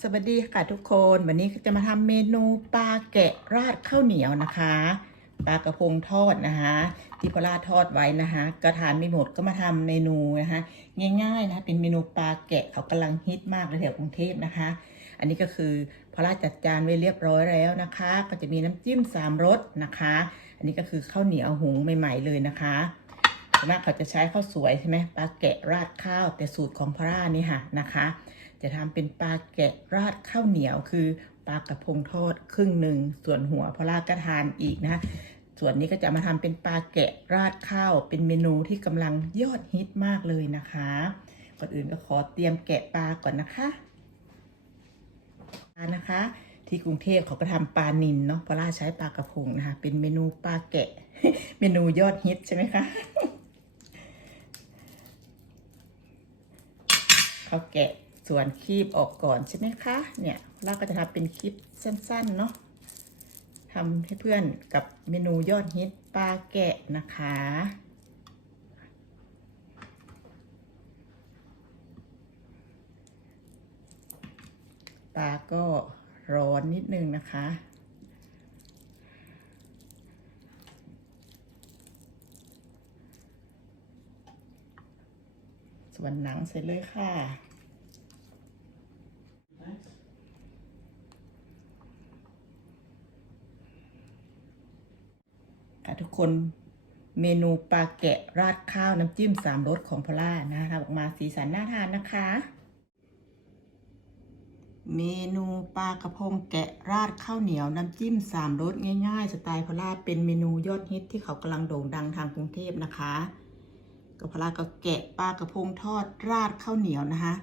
สวัสดีค่ะทุกคนวันนี้จะมาทำเมนูปลาแกะราดข้าวเหนียวนะคะปลากระพงทอดนะคะที่พอล่าทอดไว้นะคะก็ทานไม่หมดก็มาทำเมนูนะคะง่ายๆนะคะเป็นเมนูปลาแกะเขากำลังฮิตมากในแถวกรุงเทพนะคะ อันนี้ก็คือพอล่าจัดจานไว้เรียบร้อยแล้วนะคะ ก็จะมีน้ำจิ้มสามรสนะคะ อันนี้ก็คือข้าวเหนียวหุงใหม่ ๆ เลยนะคะส่วนมากเขาจะใช้ข้าวสวยใช่ไหมปลาแกะราดข้าวแต่สูตรของพอล่านี่ค่ะนะคะ จะทำเป็นปลาแกะราดข้าวเหนียว คือปลากระพงทอดครึ่งหนึ่ง ส่วนหัวพอลาก็ทานอีกนะส่วนนี้ก็จะมาทำเป็นปลาแกะราดข้าว เป็นเมนูที่กำลังยอดฮิตมากเลยนะคะ ก่อนอื่นก็ขอเตรียมแกะปลาก่อนนะคะปลานะคะ ที่กรุงเทพเขาก็ทำปลานินเนาะพอล่าใช้ปลากระพงนะคะ เป็นเมนูปลาแกะ เมนูยอดฮิตใช่ไหมคะเขาแกะ ส่วนคีบออกก่อนใช่ไหมคะ เนี่ยเราก็จะทำเป็นคลิปสั้นๆเนาะทำให้เพื่อนกับเมนูยอดฮิตปลาแกะนะคะ ปลาก็ร้อนนิดนึงนะคะส่วนหนังเสร็จเลยค่ะ ค่ะทุกคนเมนูปลาแกะราดข้าวน้ำจิ้มสามรสของพล่านะคะออกมาสีสันน่าทานนะคะ เมนูปลากระพงแกะราดข้าวเหนียวน้ำจิ้มสามรสง่ายๆ สไตล์พล่าเป็นเมนูยอดฮิตที่เขากำลังโด่งดังทางกรุงเทพนะคะก็พล่าก็แกะปลากระพงทอดราดข้าวเหนียวนะคะ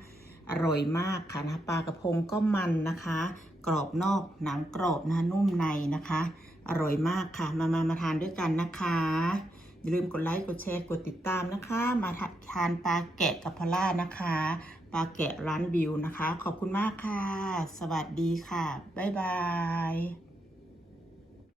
อร่อยมากค่ะนะปลากระพงก็มันนะคะ กรอบนอกหนังกรอบนะคะนุ่มในนะคะ อร่อยมากค่ะ มามามาทานด้วยกันนะคะ อย่าลืมกดไลค์กดแชร์กดติดตามนะคะ มาทานปลาแกะกับพล่านะคะปลาแกะร้านบิวนะคะ ขอบคุณมากค่ะ สวัสดีค่ะ บ๊ายบาย